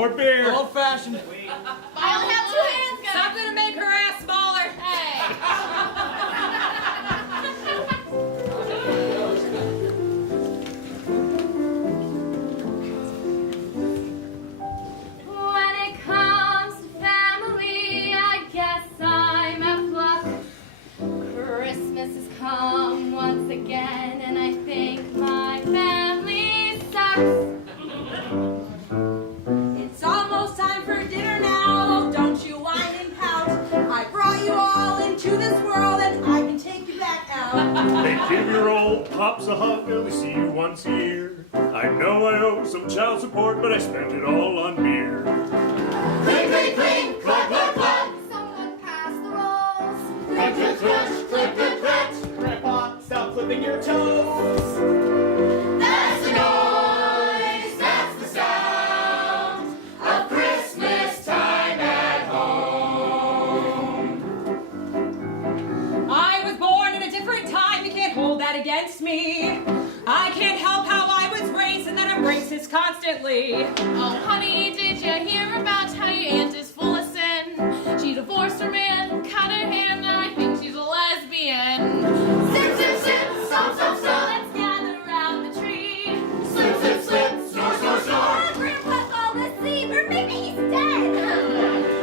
More beer. Old-fashioned. I only have 2 hands, guys. Stop gonna make her ass smaller. Hey. When it comes to family, I guess I'm out of luck. Christmas has come once again, and I think my family sucks. It's almost time for dinner now. Don't you whine and pout. I brought you all into this world and I can take you back out. Hey, give your old pops a hug, and we see you once a year. I know I owe some child support, but I spent it all on beer. Clink, clink, clink, clap, clap, clap. Someone pass the rolls. Click, click, click, click, click, click. Grandpa, stop clipping your toes. That's the noise, that's the sound of Christmas time at home. I was born in a different time. You can't hold that against me. I can't help how I was raised and that I'm racist constantly. Oh, honey, did you hear about how your aunt is full of sin? She divorced her man, cut her hand, and I think she's a lesbian. Sip, sip, sip, stop, stop, stop. Let's gather around the tree. Slip, slip, slip, snore, snore, snore. Grandpa's fallen asleep, or maybe he's dead.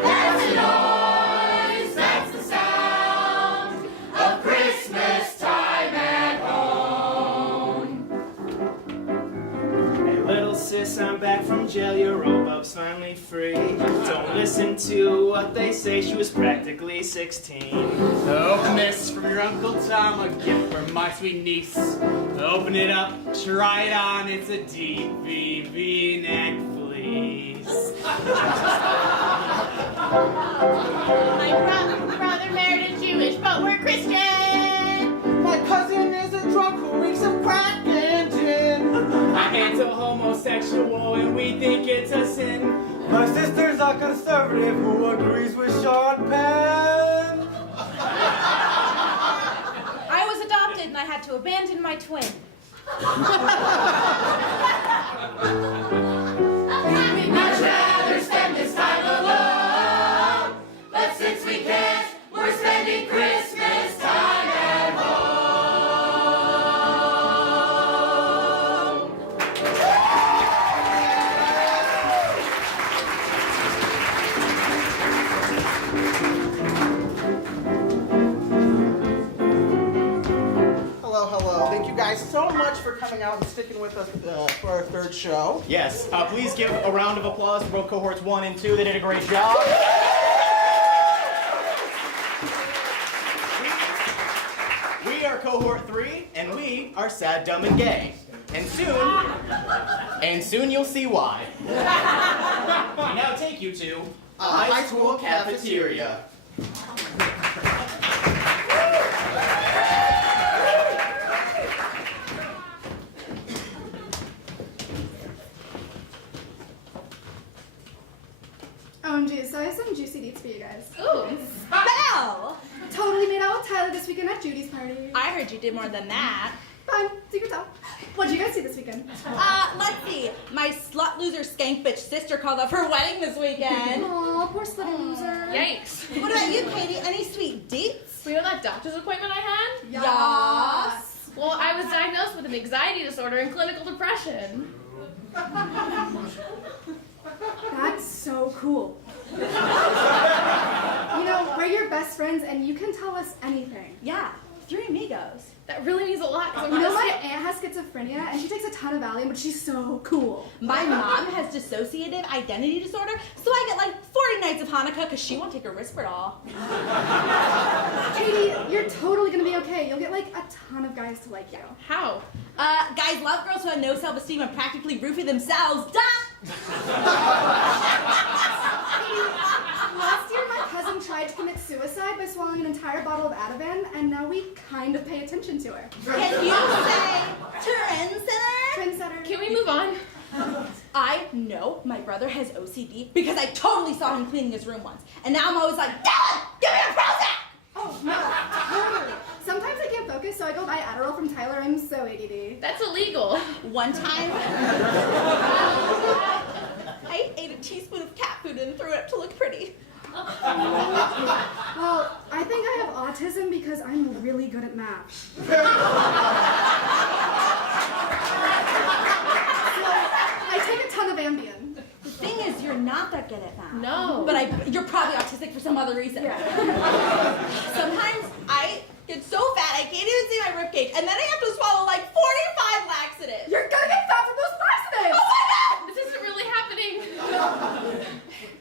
That's the noise, that's the sound of Christmas time at home. Hey, little sis, I'm back from jail. Your robub's finally free. Don't listen to what they say. She was practically 16. Open this from your Uncle Tom, a gift from my sweet niece. Open it up, try it on, it's a DVV neck fleece. My brother married a Jewish, but we're Christian. My cousin is a drunk who reeks of crack and gin. My aunt's a homosexual and we think it's a sin. My sister's a conservative who agrees with Sean Penn. I was adopted and I had to abandon my twin. We'd much rather spend this time alone, but since we can't, we're spending Christmas time at home. Hello, hello. Thank you guys so much for coming out and sticking with us for our third show. Yes, please give a round of applause for both cohorts 1 and 2. They did a great job. We are cohort 3, and we are sad, dumb, and gay. And soon you'll see why. We now take you to a high school cafeteria. OMG, so I have some juicy deets for you guys. Ooh. Belle! Totally made out with Tyler this weekend at Judy's party. I heard you did more than that. Fun, secret top. What'd you guys see this weekend? Let's see. My slut loser skank bitch sister called up her wedding this weekend. Aw, poor slutty loser. Yikes. What about you, Katie? Any sweet deets? You know that doctor's appointment I had? Yes. Well, I was diagnosed with an anxiety disorder and clinical depression. That's so cool. You know, we're your best friends and you can tell us anything. Yeah, 3 amigos. That really means a lot. 'Cause I'm You know, my honestly- aunt has schizophrenia and she takes a ton of Valium, but she's so cool. My mom has dissociative identity disorder, so I get like 40 nights of Hanukkah because she won't take her Risperdal. Katie, you're totally gonna be okay. You'll get like a ton of guys to like you. How? Guys love girls who have no self-esteem and practically roofie themselves. Duh! Last year, my cousin tried to commit suicide by swallowing an entire bottle of Ativan, and now we kind of pay attention to her. Can you say trendsetter? Trendsetter. Can we move on? I know my brother has OCD because I totally saw him cleaning his room once. And now I'm always like, Dad, give me a Prozac! Oh, no, totally. Sometimes I can't focus, so I go buy Adderall from Tyler. I'm so ADD. That's illegal. One time, I ate a teaspoon of cat food and threw it up to look pretty. Well, I think I have autism because I'm really good at math. So, I take a ton of Ambien. The thing is, you're not that good at math. No. But you're probably autistic for some other reason. Yeah. Sometimes I get so fat I can't even see my ribcage, and then I have to swallow like 45 laxatives. You're gonna get fat from those laxatives! Oh my god! This isn't really happening.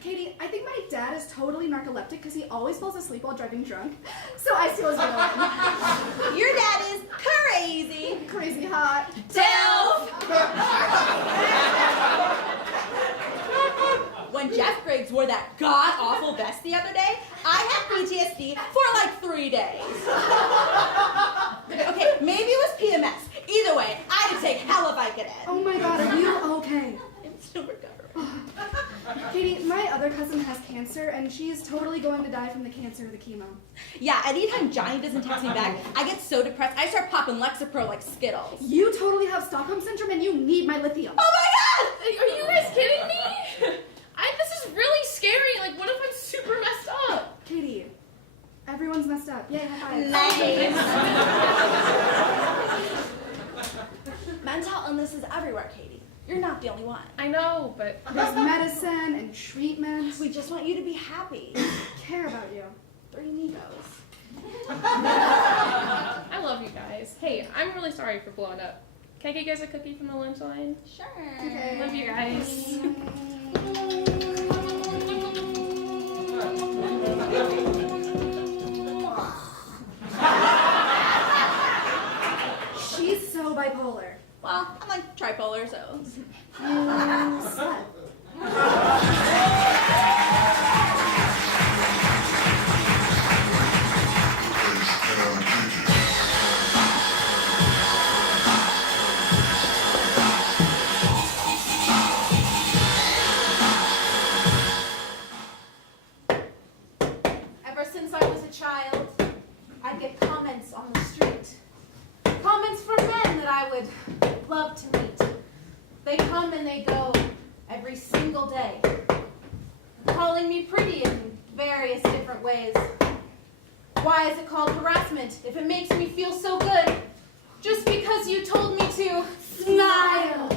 Katie, I think my dad is totally narcoleptic because he always falls asleep while driving drunk. So I steal his Ritalin. Your dad is crazy. Crazy hot. Delph! When Jeff Griggs wore that god-awful vest the other day, I had PTSD for like 3 days. Okay, maybe it was PMS. Either way, I had to take hell of Vicodin. Oh my god, are you okay? I'm still recovering. Katie, my other cousin has cancer and she's totally going to die from the cancer of the chemo. Yeah, anytime Johnny doesn't text me back, I get so depressed, I start popping Lexapro like Skittles. You totally have Stockholm Syndrome and you need my lithium. Oh my god! Are you guys kidding me? This is really scary. Like, what if I'm super messed up? Katie, everyone's messed up. Yay, high five. Nice. Mental illness is everywhere, Katie. You're not the only one. I know, but There's medicine and treatment. We just want you to be happy. care about you. 3 amigos. I love you guys. Hey, I'm really sorry for blowing up. Can I get you guys a cookie from the lunch line? Sure. I love you guys. She's so bipolar. Well, I'm like tripolar, so. You slut. Ever since I was a child, I'd get comments on the street. Comments from men that I would love to meet. They come and they go every single day, calling me pretty in various different ways. Why is it called harassment if it makes me feel so good? Just because you told me to smile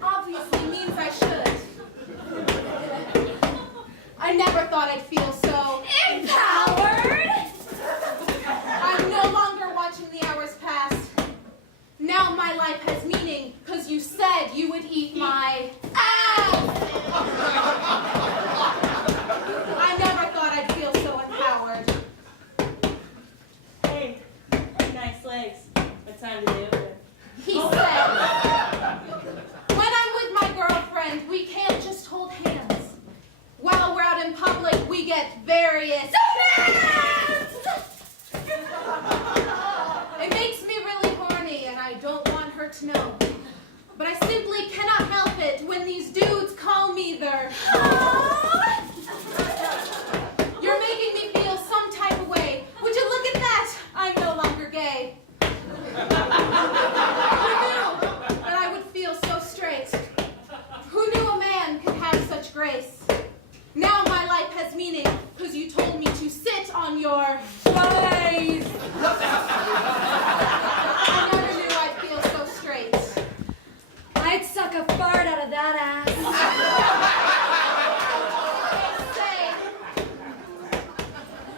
obviously means I should. I never thought I'd feel so empowered. I'm no longer watching the hours pass. Now my life has meaning because you said you would eat my ass. I never thought I'd feel so empowered. Hey, nice legs. What time do they open? He said, when I'm with my girlfriend, we can't just hold hands. While we're out in public, we get various demands. It makes me really horny, and I don't want her to know. But I simply cannot help it when these dudes call me their You're making me feel some type of way. Would you look at that? I'm no longer gay. Who knew that I would feel so straight? Who knew a man could have such grace? Now my life has meaning because you told me to sit on your face. I never knew I'd feel so straight. I'd suck a fart out of that ass. Say,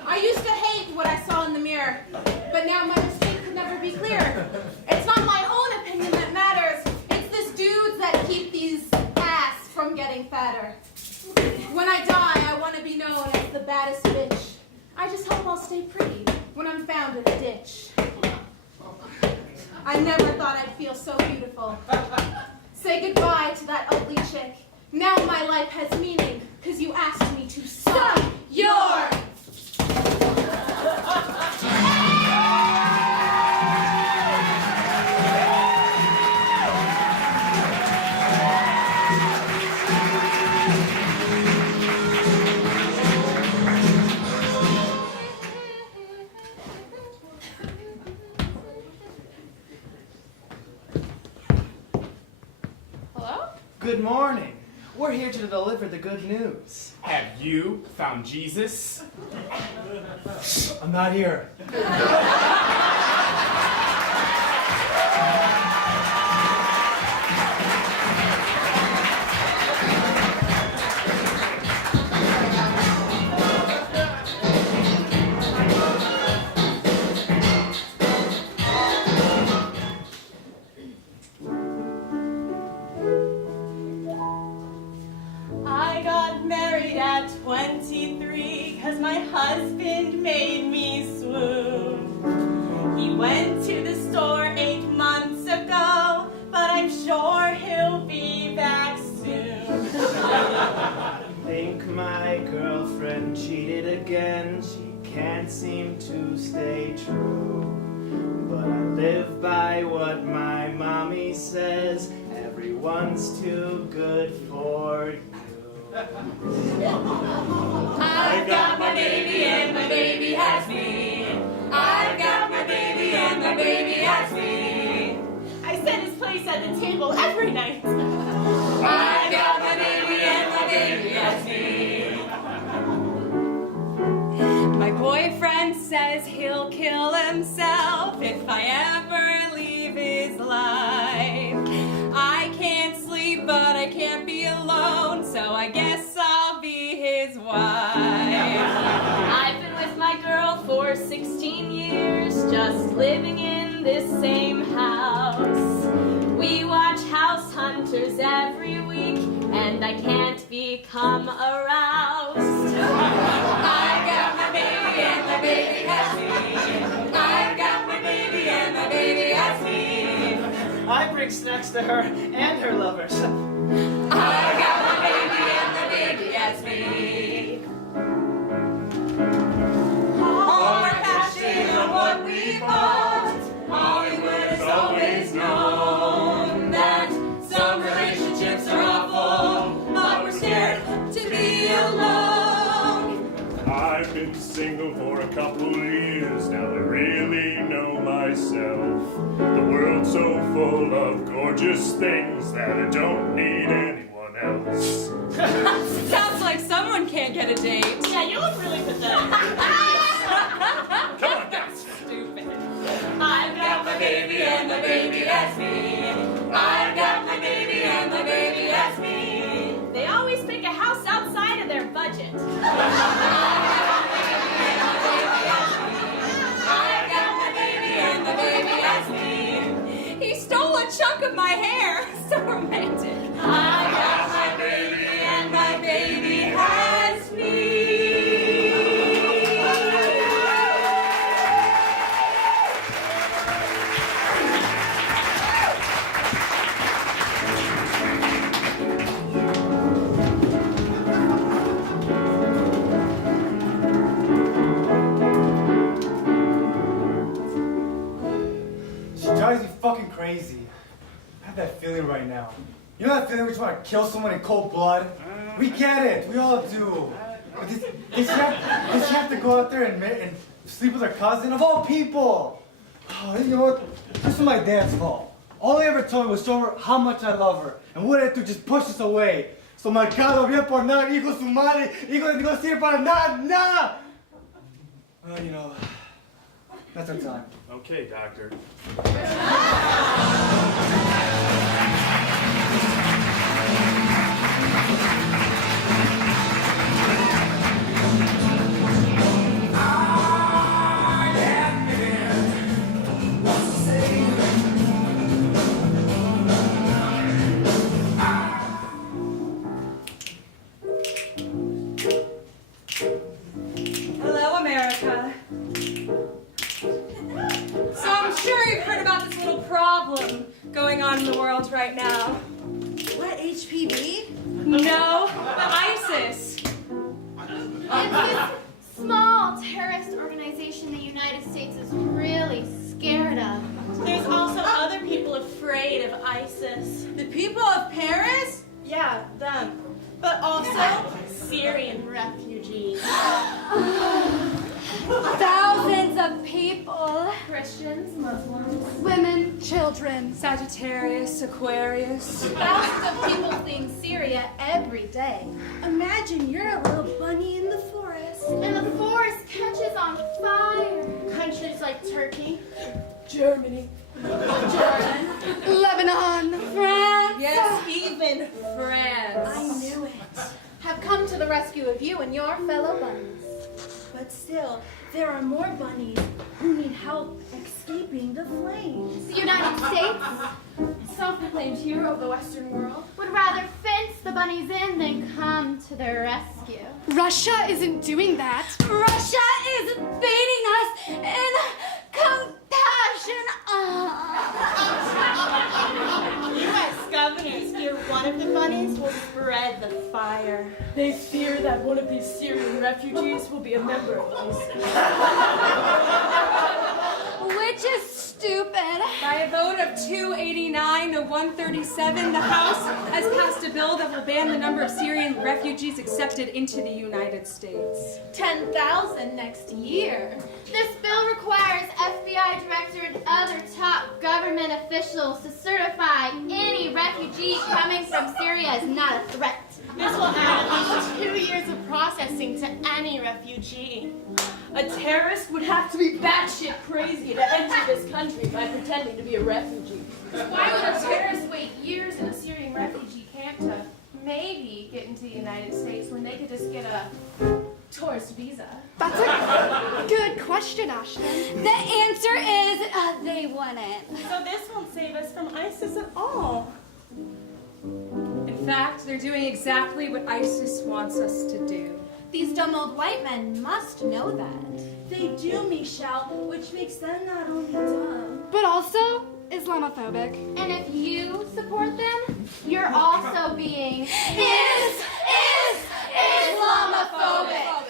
I used to hate what I saw in the mirror, but now my mistake could never be clearer. It's not my own opinion that matters. It's this dudes that keep these ass from getting fatter. When I die, I want to be known as the baddest bitch. I just hope I'll stay pretty when I'm found in a ditch. I never thought I'd feel so beautiful. Say goodbye to that ugly chick. Now my life has meaning, because you asked me to suck your... Hello? Good morning. We're here to deliver the good news. Have you found Jesus? I'm not here. I got married at 23 because my husband made me swoon. He went to the store 8 months ago, but I'm sure he'll be back soon. I think my girlfriend cheated again. She can't seem to stay true. But I live by what my mommy says. Everyone's too good for you. I've got my baby and my baby has me. I've got my baby and my baby has me. I set his place at the table every night. I've got my baby and my baby has me. My boyfriend says he'll kill himself if I ever leave his life. I can't sleep, but I can't be alone, so I guess I'll be his wife. I've been with my girl for 16 years, just living in this same house. We watch House Hunters every week, and I can't become aroused. I've got my baby and my baby has me. I've got my baby and my baby has me. I bring snacks to her and her lovers. I've got my baby and my baby has me. All our passion on what we want. Hollywood has always known that some relationships are awful, but we're scared to be alone. I've been single for a couple of years now. I really know myself. The world's so full of gorgeous things that I don't need anyone else. Sounds like someone can't get a date. Yeah, you look really pathetic. Come on, guys. Stupid. I've got my baby and my baby has me. I've got my baby and my baby has me. They always pick a house outside of their budget. He stole a chunk of my hair. So romantic. I got my baby and my baby has me. She drives me fucking crazy. I have that feeling right now. You know that feeling we just want to kill someone in cold blood? We get it. We all do. But does she have to go out there and sleep with her cousin? Of all people! Oh, you know what? This is my dad's fault. All he ever told me was show her how much I love her. And what I do, just push us away. So marcado bien por nada, hijo su madre, hijo de no sirve para nada! Well, you know, that's our time. Okay, doctor. Hello, America. So I'm sure you've heard about this little problem going on in the world right now. What, HPV? No, ISIS. It's this small terrorist organization the United States is really scared of. There's also other people afraid of ISIS. The people of Paris? Yeah, them. But also Syrian refugees. Thousands of people. Christians, Muslims. Women, children. Sagittarius, Aquarius. Thousands of people fleeing Syria every day. Imagine you're a little bunny in the forest. And the forest catches on fire. Countries like Turkey, Germany. Jordan, Lebanon. France. Yes, even France. I knew it. Have come to the rescue of you and your fellow bunnies. But still, there are more bunnies who need help escaping the flames. the United States, self-proclaimed hero of the Western world, would rather fence the bunnies in than come to their rescue. Russia isn't doing that. Russia is beating us in compassion. U.S. governors fear one of the bunnies will spread the fire. They fear that one of these Syrian refugees will be a member of ISIS. Which is stupid. By a vote of 289 to 137, the House has passed a bill that will ban the number of Syrian refugees accepted into the United States. 10,000 next year. This bill requires FBI director and other top government officials to certify any refugee coming from Syria is not a threat. This will add at least 2 years of processing to any refugee. A terrorist would have to be batshit crazy to enter this country by pretending to be a refugee. Why would a terrorist wait years in a Syrian refugee camp to maybe get into the United States when they could just get a tourist visa? That's a good question, Ashton. The answer is they wouldn't. So this won't save us from ISIS at all. In fact, they're doing exactly what ISIS wants us to do. These dumb old white men must know that. They do, Michelle, which makes them not only dumb, But also Islamophobic. And if you support them, you're also being Islamophobic.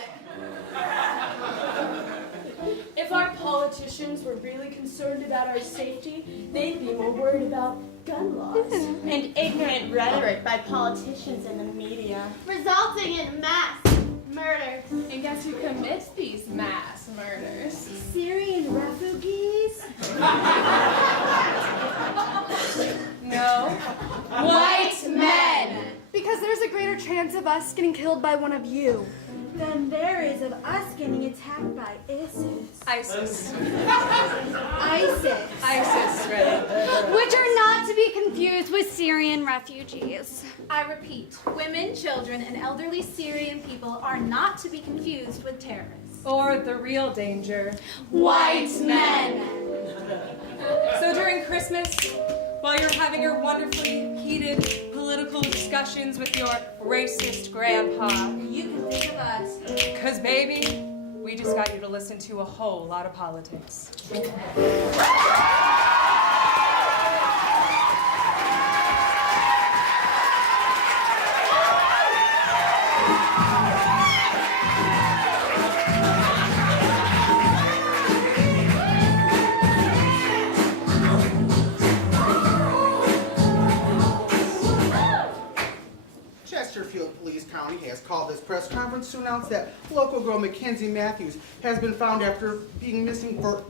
If our politicians were really concerned about our safety, they'd be more worried about gun laws. And ignorant rhetoric by politicians and the media. Resulting in mass murders. And guess who commits these mass murders? Syrian refugees. No. White men. Because there's a greater chance of us getting killed by one of you. Than there is of us getting attacked by ISIS. ISIS. ISIS, right? Which are not to be confused with Syrian refugees. I repeat, women, children, and elderly Syrian people are not to be confused with terrorists. Or the real danger. White men. So during Christmas, while you're having your wonderfully heated political discussions with your racist grandpa, You can think of us. because baby, we just got you to listen to a whole lot of politics. Chesterfield Police County has called this press conference to announce that local girl Mackenzie Matthews has been found after being missing for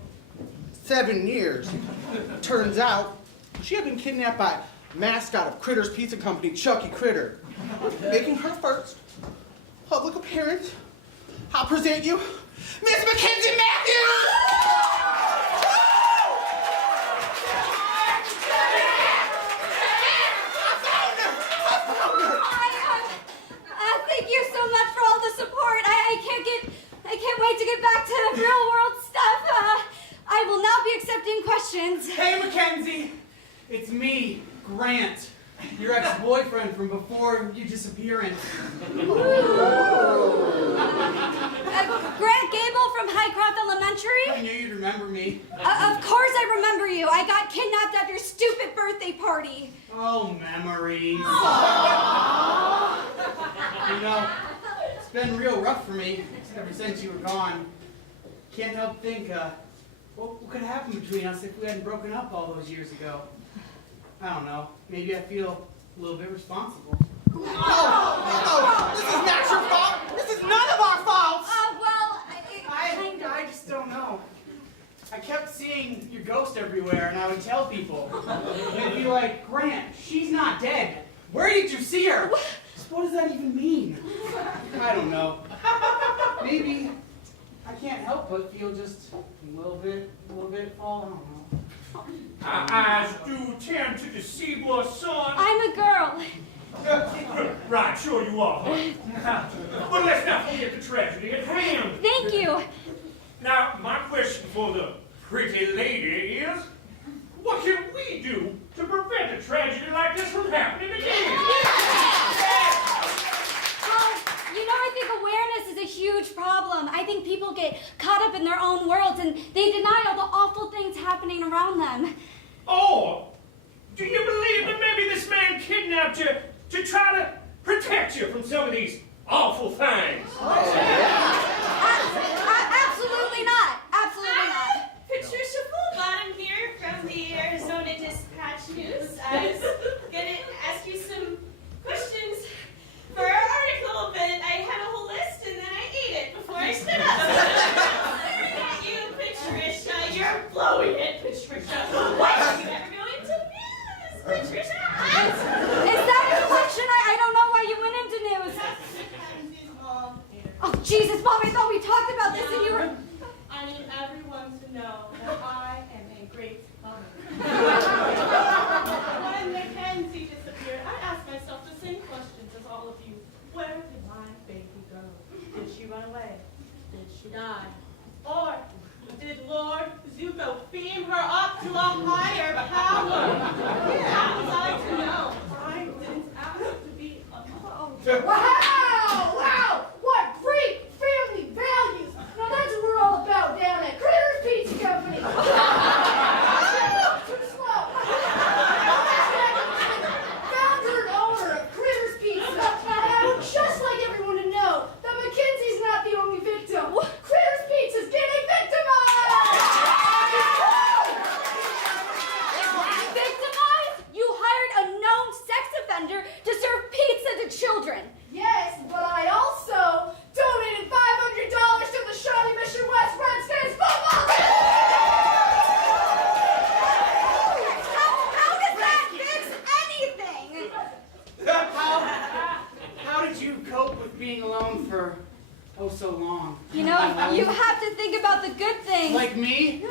7 years. Turns out, she had been kidnapped by mascot of Critter's Pizza Company, Chucky Critter. Making her first public appearance, I'll present you Miss Mackenzie Matthews! Thank you so much for all the support. I can't wait to get back to real world stuff. I will now be accepting questions. Hey, Mackenzie! It's me, Grant, your ex-boyfriend from before your disappearance. Grant Gable from Highcroft Elementary? I knew you'd remember me. Of course I remember you. I got kidnapped at your stupid birthday party. Oh, memories. You know, it's been real rough for me ever since you were gone. Can't help think, what could have happened between us if we hadn't broken up all those years ago? I don't know. Maybe I feel a little bit responsible. Oh, this is not your fault. This is none of our faults. Well, I I kept seeing your ghost everywhere, and I would tell people. They'd be like, Grant, she's not dead. Where did you see her? What does that even mean? I don't know. Maybe I can't help but feel just a little bit fall. I don't know. Our eyes do tend to deceive us, son. I'm a girl. Right, sure you are. But let's not forget the tragedy at hand. Thank you. Now, my question for the pretty lady is, what can we do to prevent a tragedy like this from happening again? Well, I think awareness is a huge problem. I think people get caught up in their own worlds and they deny all the awful things happening around them. Or, do you believe that maybe this man kidnapped you to try to protect you from some of these awful things? Absolutely not. Absolutely not. Patricia Fullbottom here from the Arizona Dispatch News. I was going to ask you some questions for our article, but I had a whole list and then I ate it before I stood up. You, Patricia, you're blowing it, Patricia. Why did you ever go into news, Patricia? Is that your question? I don't know why you went into news. Oh, Jesus, Mom, I thought we talked about this and you were... I need everyone to know that I am a great mother. When Mackenzie disappeared, I asked myself the same questions as all of you. Where did my baby go? Did she run away? Did she die? Or did Lord Zuko beam her up to a higher power? How was I to know? I didn't ask to be a Wow! Wow! What great family values! Now that's what we're all about down at Critters Pizza Company. Too slow. Founder and owner of Critters Pizza. And I would just like everyone to know that Mackenzie's not the only victim. Critters Pizza's getting victimized! Victimized? You hired a known sex offender to serve pizza to children. Yes, but I also donated $500 to the Shawnee Mission West Redskins football team! How does that fix anything? How did you cope with being alone for so long? You know, you have to think about the good things. Like me?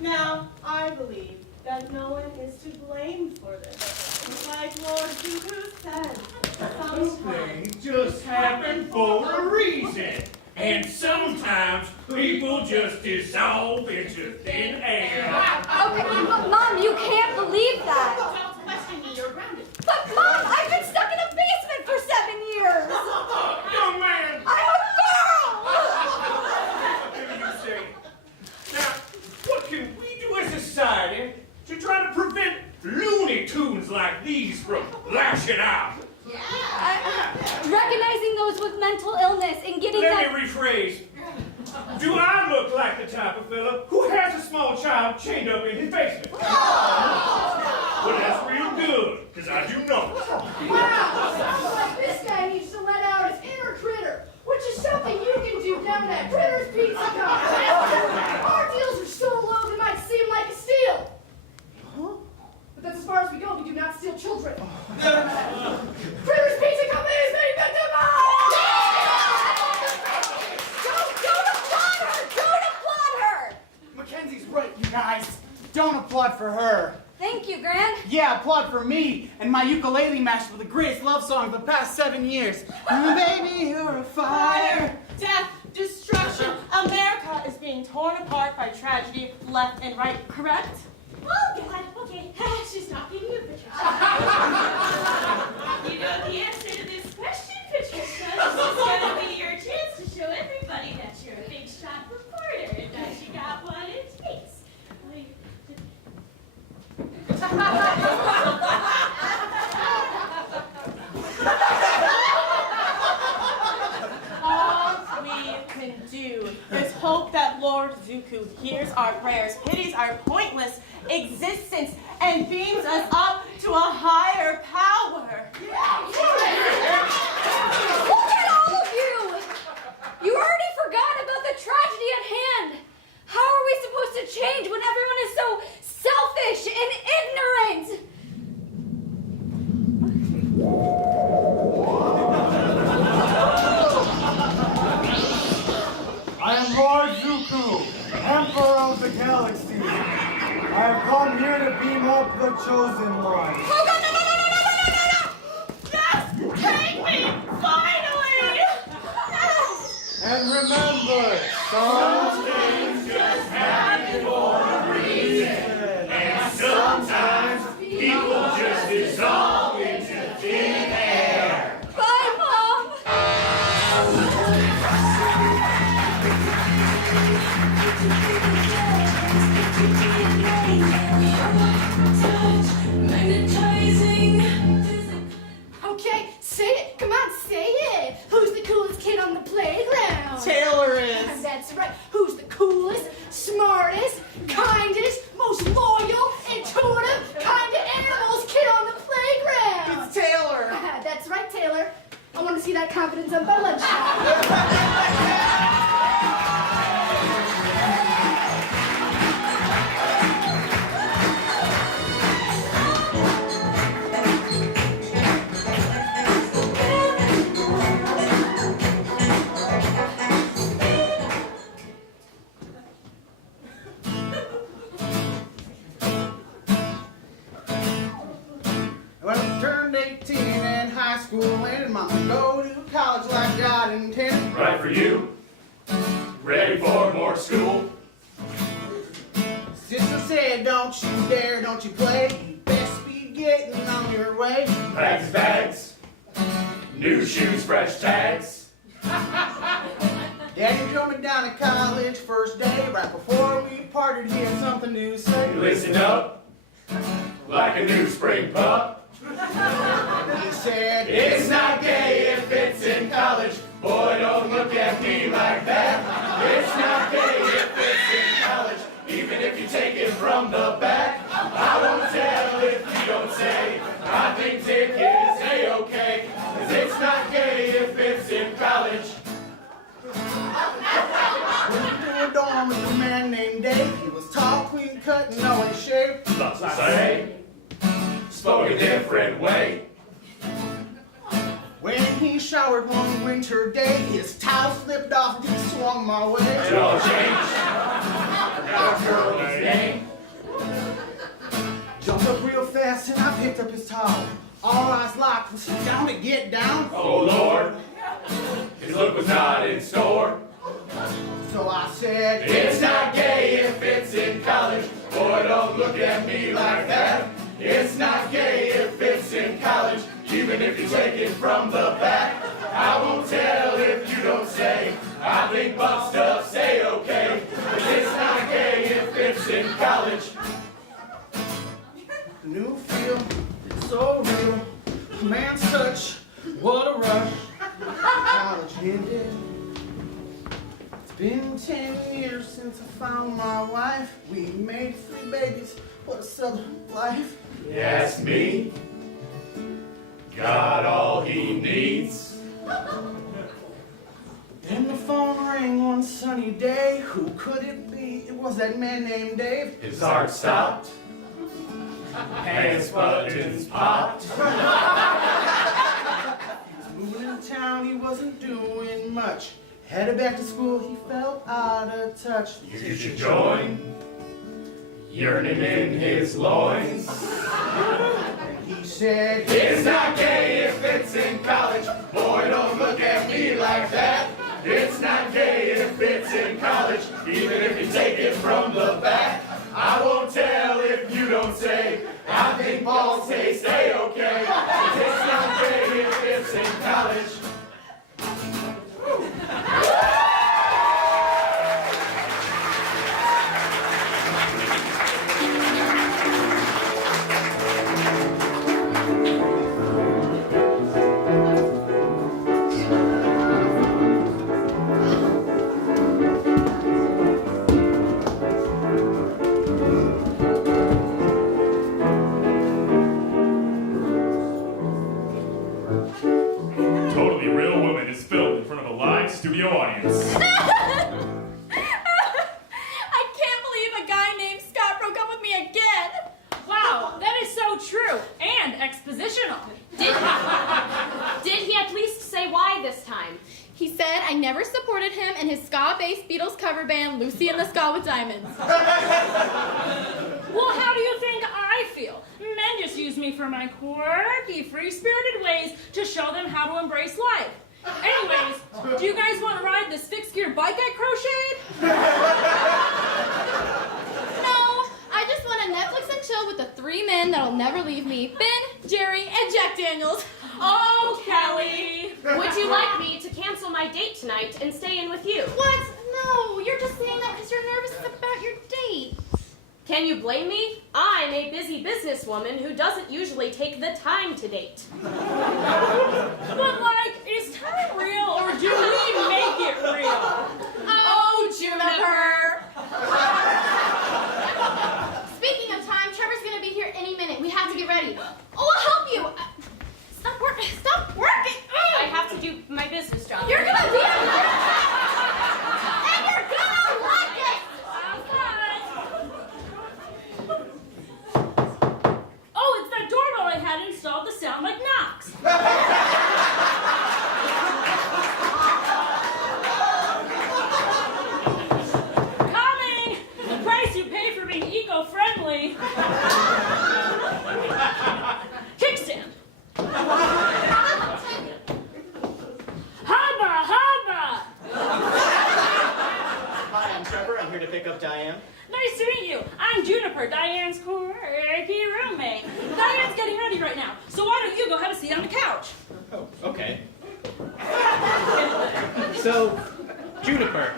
Now, I believe that no one is to blame for this. Like Lord Zuko said, sometimes Things just happen for a reason. And sometimes people just dissolve into thin air. Okay, but Mom, you can't believe that. don't question me, you're grounded. But Mom, I've been stuck in a basement for 7 years. Young man, I'm a girl. what do you say? Now, what can we do as a society to try to prevent Looney Tunes like these from lashing out? Recognizing those with mental illness and getting Let me rephrase. Do I look like the type of fella who has a small child chained up in his basement? Well, that's real good, because I do know. Wow! Sounds like this guy needs to let out his inner critter, which is something you can do down at Critters Pizza Company. Our deals are so low they might seem like a steal. But that's as far as we go. We do not steal children. Critters Pizza Company is being victimized! Don't applaud her! Don't applaud her! Mackenzie's right, you guys. Don't applaud for her. Thank you, Gran. Yeah, applaud for me and my ukulele mash with the greatest love song of the past 7 years. Baby, you're a fire. Death, destruction. America is being torn apart by tragedy left and right, correct? Oh, God, okay. She's talking to you, Patricia. You know the answer to this question, Patricia. This is going to be your chance to show everybody that you're a big shot reporter and that you got what it takes. All we can do is hope that Lord Zuko hears our prayers, pities our pointless existence, and beams us up to a higher power. Yeah. Zuku, Emperor of the Galaxy. I have come here to beam up the Chosen One. Oh God, no! Yes! Take me! Finally! Yes! And remember, some things just happen for a reason. And sometimes people just dissolve into thin air. Bye, Mom. Okay, say it. Come on, say it. Who's the coolest kid on the playground? Taylor is. That's right. Who's the coolest, smartest, kindest, most loyal, intuitive, kind of animals kid on the playground? It's Taylor. That's right, Taylor. I want to see that confidence up by lunchtime. When I turned 18 in high school and mama go to college like God intended. Right for you? Ready for more school? Sister said, don't you dare, don't you play. You best be getting on your way. Bags, bags. New shoes, fresh tags. Daddy coming down to college first day. Right before we parted, he had something to say. Listen up, like a new spring pup. He said, It's not gay if it's in college. Boy, don't look at me like that. It's not gay if it's in college. Even if you take it from the back. I won't tell if you don't say. I think ticket is A-okay. 'Cause it's not gay if it's in college. went to a dorm with a man named Dave. He was tall, clean cut, and always shaved. Lots to say. Spoke a different way. When he showered one winter day, his towel slipped off and he swung my way. It all changed. Forgot a girl's name. Jumped up real fast and I picked up his towel. All eyes locked. Was he down to get down? Oh Lord, his look was not in store. So I said, It's not gay if it's in college. Boy, don't look at me like that. It's not gay if it's in college. Even if you take it from the back. I won't tell if you don't say. I think butt stuff say okay. 'Cause it's not gay if it's in college. new feel, so real. Man's touch, what a rush. College ended. It's been 10 years since I found my wife. We made 3 babies. What a southern life. Yes, me. Got all he needs. Then the phone rang one sunny day. Who could it be? It was that man named Dave. His heart stopped. Pants buttons popped. Moving in town, he wasn't doing much. Headed back to school, he felt out of touch. You should join. Yearning in his loins. He said, It's not gay if it's in college. Boy, don't look at me like that. It's not gay if it's in college. Even if you take it from the back. I won't tell if you don't say. I think balls say stay okay. 'Cause it's not gay if it's in college. band Lucy and the Ska with Diamonds. Well, how do you think I feel? Men just use me for my quirky, free-spirited ways to show them how to embrace life. Anyways, do you guys want to ride this fixed-gear bike I crocheted? No, I just want to Netflix and chill with the 3 men that'll never leave me, Ben, Jerry, and Jack Daniels. Oh, Kelly! Would you like me to cancel my date tonight and stay in with you? What? No, you're just saying that because you're nervous about your date. Can you blame me? I'm a busy businesswoman who doesn't usually take the time to date. But, like, is time real or do we make it real? Oh, Juniper! Speaking of time, Trevor's gonna be here any minute. We have to get ready. Oh, I'll help you. Stop working. Stop working. I have to do my business job. You're gonna be a and you're gonna like it. Oh, it's that doorbell I had installed to sound like knocks. Coming! The price you pay for being eco-friendly. Kickstand. Hubba, hubba! Hi, I'm Trevor. I'm here to pick up Diane. Nice to meet you. I'm Juniper, Diane's quirky roommate. Diane's getting ready right now, so why don't you go have a seat on the couch? Oh, okay. So, Juniper,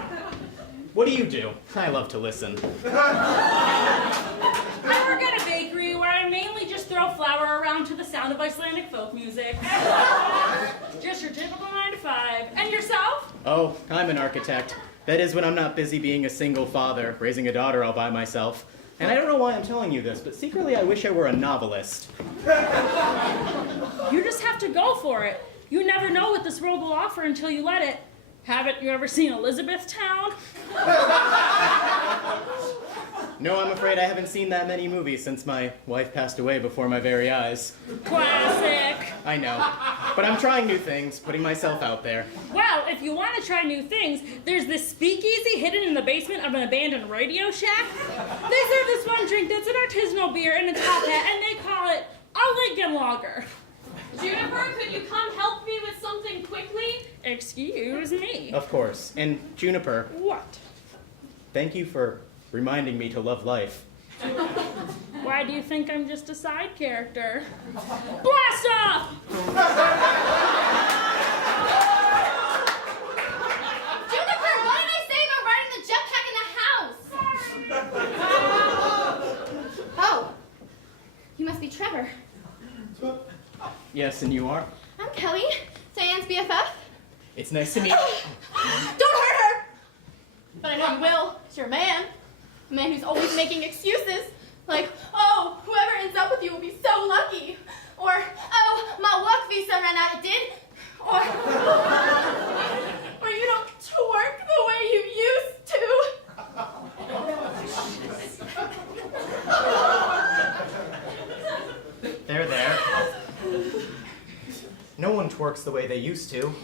what do you do? I love to listen. I work at a bakery where I mainly just throw flour around to the sound of Icelandic folk music. Just your typical 9 to 5. And yourself? Oh, I'm an architect. That is when I'm not busy being a single father, raising a daughter all by myself. And I don't know why I'm telling you this, but secretly I wish I were a novelist. You just have to go for it. You never know what this world will offer until you let it. Haven't you ever seen Elizabethtown? No, I'm afraid I haven't seen that many movies since my wife passed away before my very eyes. Classic. I know. But I'm trying new things, putting myself out there. Well, if you want to try new things, there's this speakeasy hidden in the basement of an abandoned radio shack. They serve this one drink that's an artisanal beer in a top hat, and they call it a Lincoln Lager. Juniper, could you come help me with something quickly? Excuse me. Of course. And Juniper, What? thank you for reminding me to love life. Why do you think I'm just a side character? Blast off! Juniper, what did I say about riding the jetpack in the house? Oh, you must be Trevor. Yes, and you are? I'm Kelly, Diane's BFF. It's nice to meet you. Don't hurt her! But I know you will. It's your man. A man who's always making excuses. Like, oh, whoever ends up with you will be so lucky. Or, oh, my work visa ran out, it did. Or you don't twerk the way you used to. There. No one twerks the way they used to. And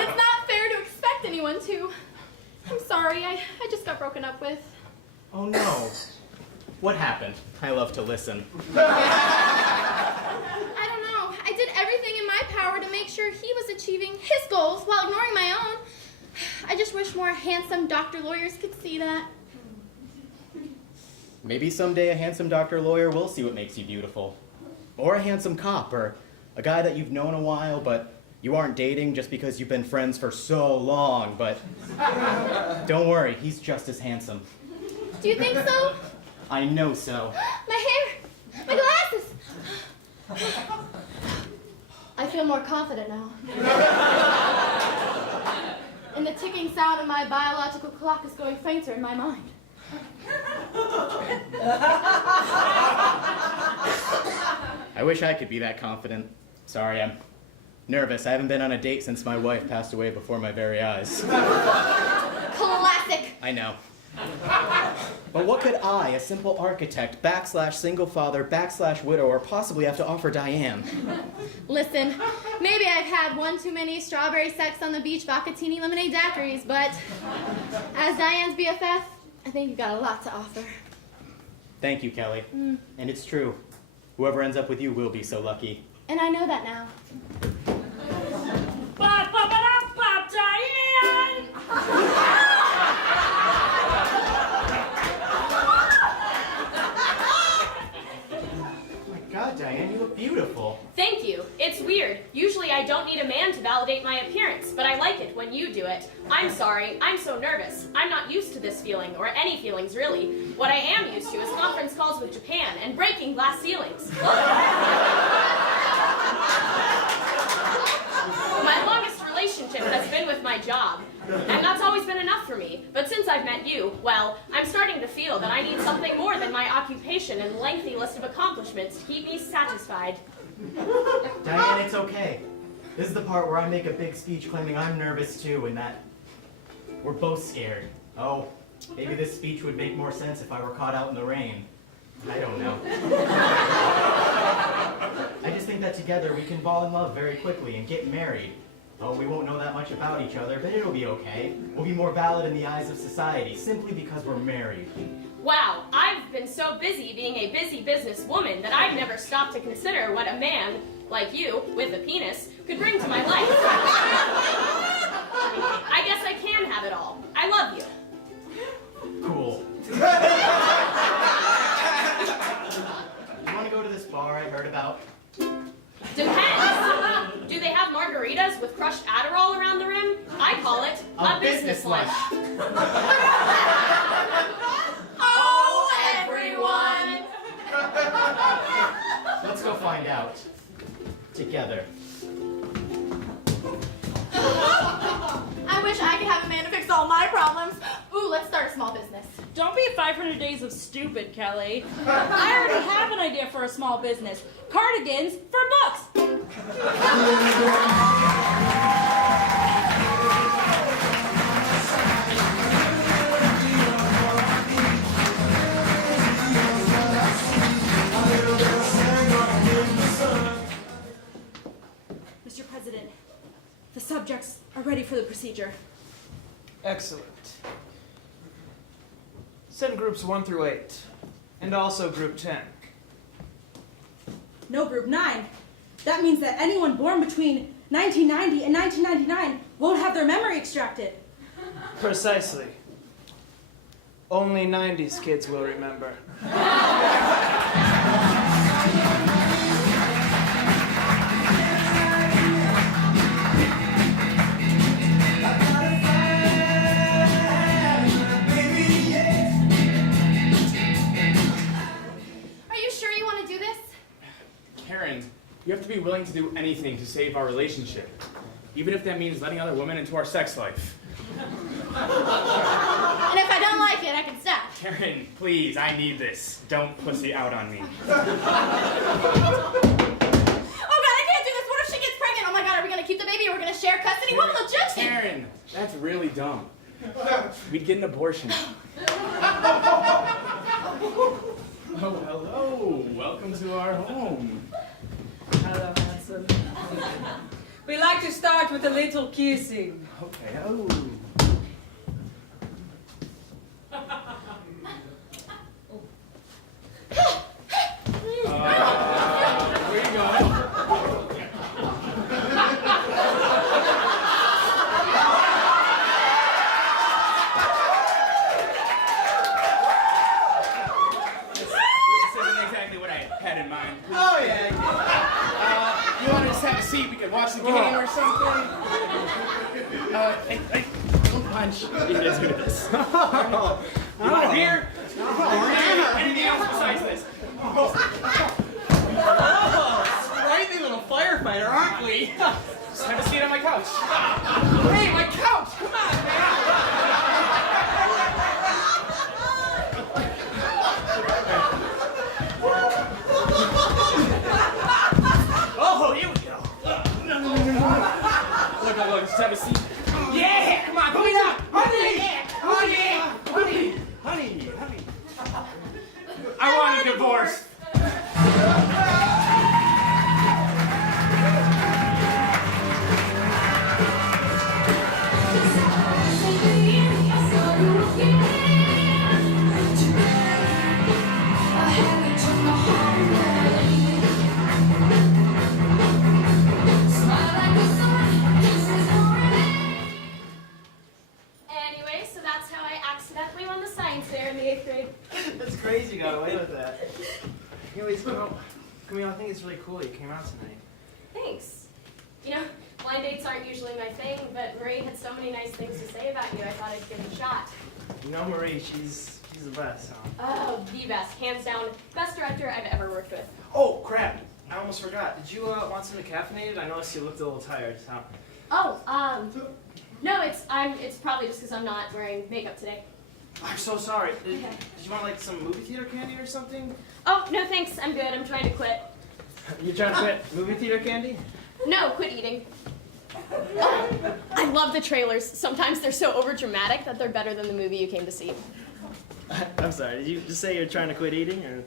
it's not fair to expect anyone to. I'm sorry, I just got broken up with. Oh no. What happened? I love to listen. I don't know. I did everything in my power to make sure he was achieving his goals while ignoring my own. I just wish more handsome doctor lawyers could see that. Maybe someday a handsome doctor lawyer will see what makes you beautiful. Or a handsome cop, or a guy that you've known a while, but you aren't dating just because you've been friends for so long, but don't worry, he's just as handsome. Do you think so? I know so. My hair! My glasses! I feel more confident now. And the ticking sound of my biological clock is going fainter in my mind. I wish I could be that confident. Sorry, I'm nervous. I haven't been on a date since my wife passed away before my very eyes. Classic! I know. But what could I, a simple architect, / single father, / widower, possibly have to offer Diane? Listen, maybe I've had one too many strawberry sex on the beach vodka-tini lemonade daiquiris, but as Diane's BFF, I think you've got a lot to offer. Thank you, Kelly. And it's true. Whoever ends up with you will be so lucky. And I know that now. Bop, bop, bop, bop, Diane! Oh my God, Diane, you look beautiful. Thank you. It's weird. Usually I don't need a man to validate my appearance, but I like it when you do it. I'm sorry. I'm so nervous. I'm not used to this feeling, or any feelings really. What I am used to is conference calls with Japan and breaking glass ceilings. My longest relationship has been with my job, and that's always been enough for me. But since I've met you, well, I'm starting to feel that I need something more than my occupation and lengthy list of accomplishments to keep me satisfied. Diane, it's okay. This is the part where I make a big speech claiming I'm nervous too and that we're both scared. Oh, maybe this speech would make more sense if I were caught out in the rain. I don't know. I just think that together we can fall in love very quickly and get married. Oh, we won't know that much about each other, but it'll be okay. We'll be more valid in the eyes of society simply because we're married. Wow, I've been so busy being a busy businesswoman that I've never stopped to consider what a man, like you, with a penis, could bring to my life. I guess I can have it all. I love you. Cool. You want to go to this bar I heard about? Depends. Do they have margaritas with crushed Adderall around the rim? I call it a business lunch. Oh, everyone! Let's go find out. Together. I wish I could have a man to fix all my problems. Ooh, let's start a small business. Don't be 500 days of stupid, Kelly. I already have an idea for a small business. Cardigans for books. Mr. President, the subjects are ready for the procedure. Excellent. Send groups 1 through 8, and also group 10. No group 9. That means that anyone born between 1990 and 1999 won't have their memory extracted. Precisely. Only 90s kids will remember. You have to be willing to do anything to save our relationship, even if that means letting other women into our sex life. And if I don't like it, I can stop. Karen, please, I need this. Don't pussy out on me. Oh God, I can't do this. What if she gets pregnant? Oh my God, are we gonna keep the baby or we're gonna share custody? What will the judge think? Karen, that's really dumb. We'd get an abortion. Oh, hello. Welcome to our home. Hello, handsome. We like to start with a little kissing. Okay, oh. Where you going? This isn't exactly what I had in mind. Oh, yeah. You want to just have a seat? We could watch the game or something? Hey, don't punch. Yes, do this. You want a beer? Anything else besides this? Oh, sprightly little firefighter, aren't we? Just have a seat on my couch. Hey, my couch! Come on, man! Oh, here we go. Look, just have a seat. Yeah, come on, put me down. Honey, yeah, honey, honey. science fair in the 8th grade. That's crazy you got away with that. Anyways, Camille, I think it's really cool you came out tonight. Thanks. You know, blind dates aren't usually my thing, but Marie had so many nice things to say about you, I thought I'd give it a shot. You know Marie, she's the best, huh? Oh, the best. Hands down, best director I've ever worked with. Oh, crap. I almost forgot. Did you want something caffeinated? I noticed you looked a little tired. Huh? Oh, no, it's probably just because I'm not wearing makeup today. I'm so sorry. Did you want like some movie theater candy or something? Oh, no thanks, I'm good, I'm trying to quit. You trying to quit movie theater candy? No, quit eating. Oh, I love the trailers. Sometimes they're so overdramatic that they're better than the movie you came to see. I'm sorry, did you just say you're trying to quit eating? Or?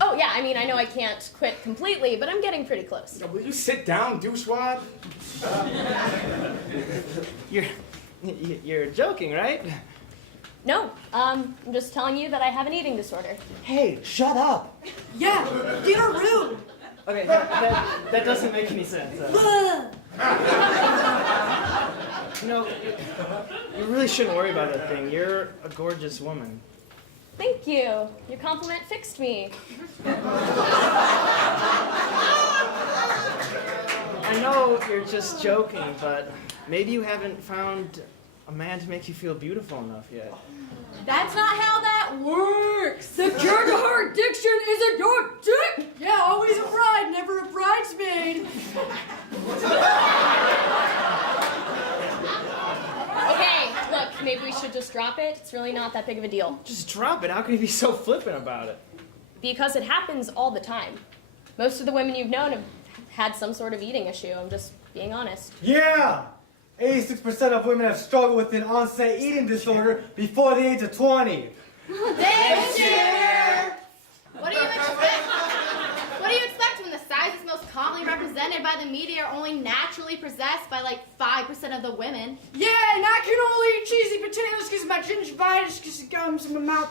Oh, yeah, I mean, I know I can't quit completely, but I'm getting pretty close. Will you sit down, douchewad? You're joking, right? No, I'm just telling you that I have an eating disorder. Hey, shut up! Yeah, you're rude. Okay, that doesn't make any sense. You know, you really shouldn't worry about that thing. You're a gorgeous woman. Thank you. Your compliment fixed me. I know you're just joking, but maybe you haven't found a man to make you feel beautiful enough yet. That's not how that works. The cure to her addiction is a your dick. Yeah, always a bride, never a bridesmaid. Okay, look, maybe we should just drop it. It's really not that big of a deal. Just drop it. How can you be so flippant about it? Because it happens all the time. Most of the women you've known have had some sort of eating issue. I'm just being honest. Yeah! 86% of women have struggled with an onset eating disorder before the age of 20. Thanks, Junior. What do you expect? What do you expect when the sizes most commonly represented by the media are only naturally possessed by like 5% of the women? Yeah, and I can only eat cheesy potatoes because of my gingivitis because it gums in my mouth.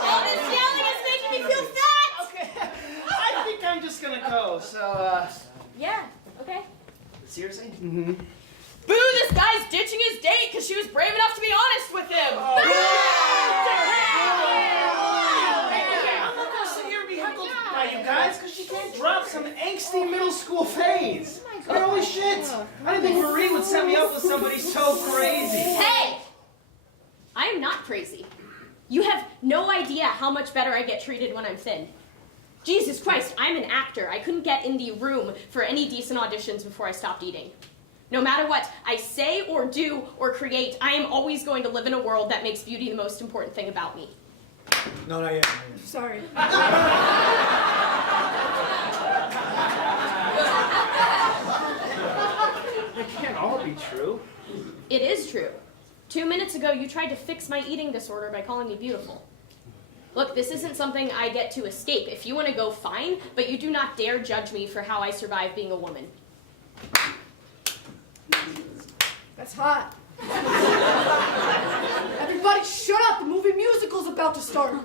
All this yelling is making me feel fat. Okay, I think I'm just gonna go. So, Yeah, okay. seriously? Boo, this guy's ditching his date because she was brave enough to be honest with him. I'm not gonna sit here and be heckled by you guys because she can't drop some angsty middle school phase. I mean, holy shit! I didn't think Marie would set me up with somebody so crazy. Hey! I am not crazy. You have no idea how much better I get treated when I'm thin. Jesus Christ, I'm an actor. I couldn't get in the room for any decent auditions before I stopped eating. No matter what I say or do or create, I am always going to live in a world that makes beauty the most important thing about me. No, not yet. Sorry. It can't all be true. It is true. 2 minutes ago, you tried to fix my eating disorder by calling me beautiful. Look, this isn't something I get to escape. If you want to go, fine, but you do not dare judge me for how I survive being a woman. That's hot. Everybody shut up. The movie musical's about to start.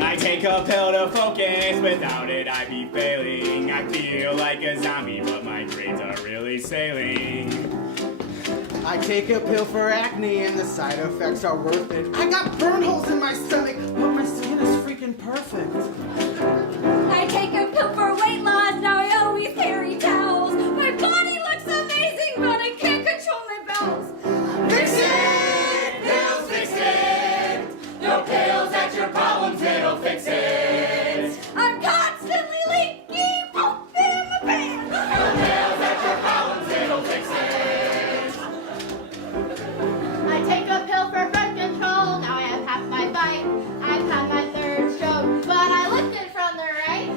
I take a pill to focus, without it I'd be failing. I feel like a zombie, but my grades are really sailing. I take a pill for acne and the side effects are worth it. I got burn holes in my stomach, but my skin is freaking perfect. I take a pill for weight loss, now I always carry towels. My body looks amazing, but I can't control my bowels. Fix it! Pills fix it! No pills at your problems, it'll fix it. I'm constantly leaking poop in my pants. No pills at your problems, it'll fix it. I take a pill for birth control, now I have half my bite. I've had my third stroke, but I looked it from the right.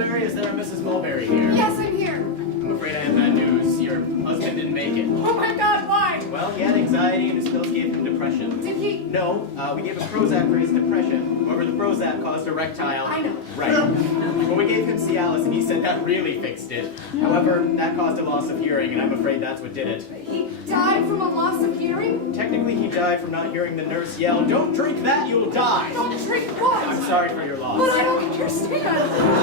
Mulberry, is there a Mrs. Mulberry here? Yes, I'm here. I'm afraid I have bad news. Your husband didn't make it. Oh my God, why? Well, he had anxiety and his pills gave him depression. Did he? No, we gave him Prozac for his depression. However, the Prozac caused erectile. I know. Right. Well, we gave him Cialis and he said that really fixed it. However, that caused a loss of hearing and I'm afraid that's what did it. He died from a loss of hearing? Technically, he died from not hearing the nurse yell, "Don't drink that, you'll die!" Don't drink what? I'm sorry for your loss. But I don't understand.